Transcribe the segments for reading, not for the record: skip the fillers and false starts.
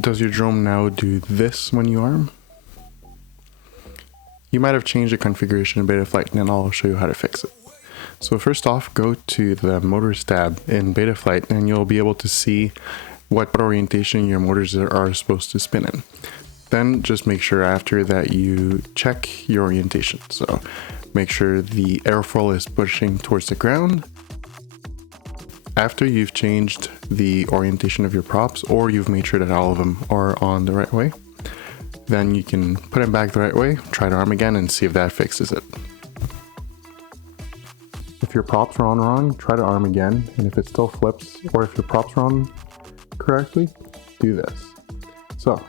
Does your drone now do this when you arm? You might have changed the configuration in Betaflight, and I'll show you how to fix it. So first off, go to the motors tab in Betaflight and you'll be able to see what orientation your motors are supposed to spin in. Then just make sure after that you check your orientation. So make sure the airfoil is pushing towards the ground. After you've changed the orientation of your props, or you've made sure that all of them are on the right way, then you can put them back the right way, try to arm again and see if that fixes it. If your props are on wrong, try to arm again, and if it still flips, or if your props are on correctly, do this. So,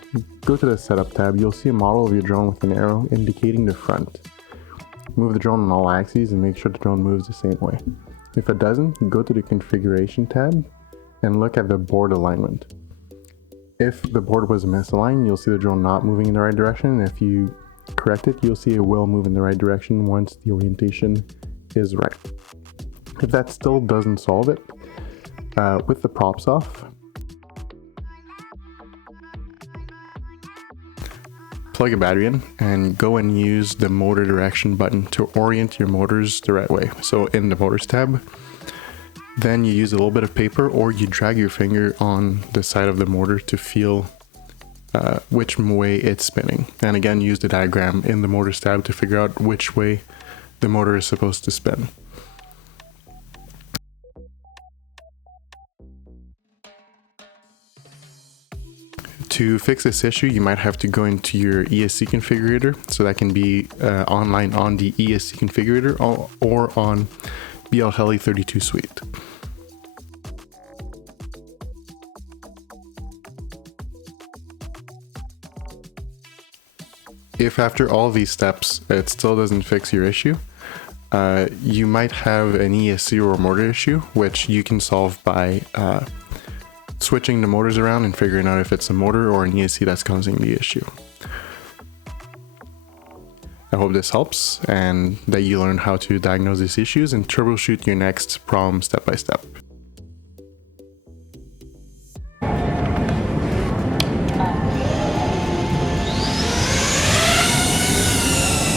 go to the setup tab, you'll see a model of your drone with an arrow indicating the front. Move the drone on all axes and make sure the drone moves the same way. If it doesn't, go to the configuration tab and look at the board alignment. If the board was misaligned, you'll see the drone not moving in the right direction, and if you correct it, you'll see it will move in the right direction once the orientation is right. If that still doesn't solve it, with the props off, plug a battery in and go and use the motor direction button to orient your motors the right way. So in the motors tab, then you use a little bit of paper or you drag your finger on the side of the motor to feel which way it's spinning. And again, use the diagram in the motors tab to figure out which way the motor is supposed to spin. To fix this issue, you might have to go into your ESC configurator, so that can be online on the ESC configurator or on BLHeli32 suite. If after all these steps it still doesn't fix your issue, you might have an ESC or a motor issue, which you can solve by switching the motors around and figuring out if it's a motor or an ESC that's causing the issue. I hope this helps and that you learn how to diagnose these issues and troubleshoot your next problem step by step.